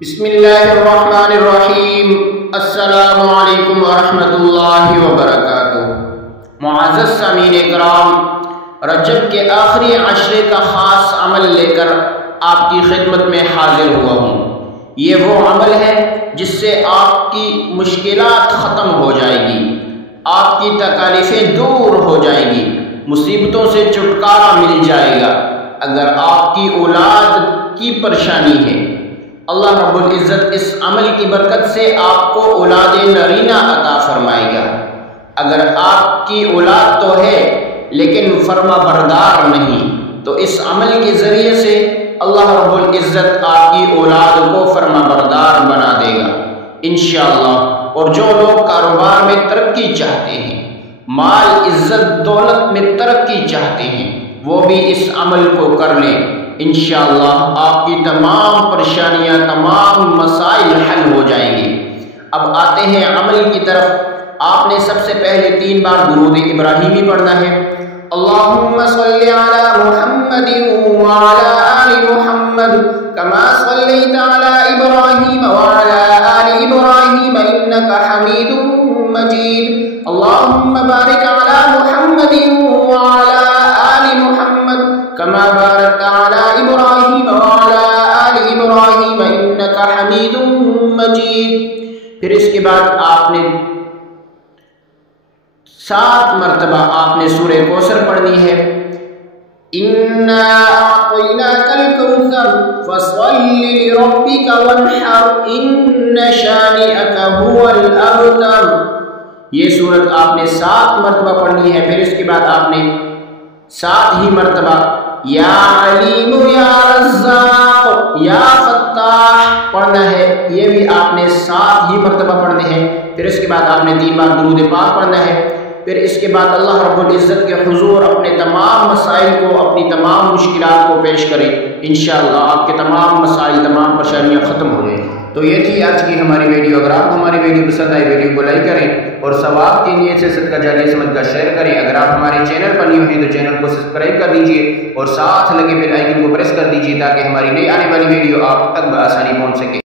بسم اللہ الرحمن الرحیم۔ السلام علیکم ورحمۃ اللہ وبرکاتہ۔ معزز سامعین کرام، رجب کے آخری عشرے کا خاص عمل لے کر آپ کی خدمت میں حاضر ہوا ہوں۔ یہ وہ عمل ہے جس سے آپ کی مشکلات ختم ہو جائے گی، آپ کی تکالیفیں دور ہو جائیں گی، مصیبتوں سے چھٹکارا مل جائے گا۔ اگر آپ کی اولاد کی پریشانی ہے، اللہ رب العزت اس عمل کی برکت سے آپ کو اولاد نرینہ عطا فرمائے گا۔ اگر آپ کی اولاد تو ہے لیکن فرما بردار نہیں، تو اس عمل کے ذریعے سے اللہ رب العزت آپ کی اولاد کو فرما بردار بنا دے گا انشاءاللہ۔ اور جو لوگ کاروبار میں ترقی چاہتے ہیں، مال عزت دولت میں ترقی چاہتے ہیں، وہ بھی اس عمل کو کر لیں، انشاءاللہ آپ کی تمام پریشانیاں، تمام مسائل حل ہو جائیں گے۔ اب آتے ہیں عمل کی طرف۔ آپ نے سب سے پہلے 3 بار درود ابراہیمی پڑھنا ہے۔ اللہم صلی علی محمد وعلی آل محمد کما صلیت علی ابراہیم وعلی آل ابراہیم انک حمید مجید۔ اللہم بارک علی محمد وعلی آل محمد کما بارکت علی ابراہیم وعلی آل ابراہیم انک حمید مجید۔ پھر اس کے بعد آپ نے 7 مرتبہ آپ نے سورہ کوثر پڑھنی ہے۔ اِنَّا أَعْطَيْنَاكَ الْكَوْثَرَ فَصَلِّ لِرَبِّكَ وَانْحَرْ إِنَّ شَانِئَكَ هُوَ الْأَبْتَرُ۔ یہ سورت آپ نے 7 مرتبہ پڑھنی ہے۔ پھر اس کے بعد آپ نے 7 ہی مرتبہ یا علیم یا رزاق یا فتاح پڑھنا ہے۔ یہ بھی آپ نے 7 ہی مرتبہ پڑھنے ہیں۔ پھر اس کے بعد آپ نے 3 بار درود پاک پڑھنا ہے۔ پھر اس کے بعد اللہ رب العزت کے حضور اپنے تمام مسائل کو، اپنی تمام مشکلات کو پیش کریں، انشاءاللہ آپ کے تمام مسائل، تمام پریشانیاں ختم ہو جائیں۔ تو یہ تھی آج کی ہماری ویڈیو۔ اگر آپ کو ہماری ویڈیو پسند آئی، ویڈیو کو لائک کریں اور ثواب کی نیت سے صدقہ جاریہ سمجھ کر شیئر کریں۔ اگر آپ ہمارے چینل پر نیو ہیں تو چینل کو سبسکرائب کر دیجئے اور ساتھ لگے بیل آئیکن کو پریس کر دیجئے تاکہ ہماری نئی آنے والی ویڈیو آپ تک بآسانی پہنچ سکے۔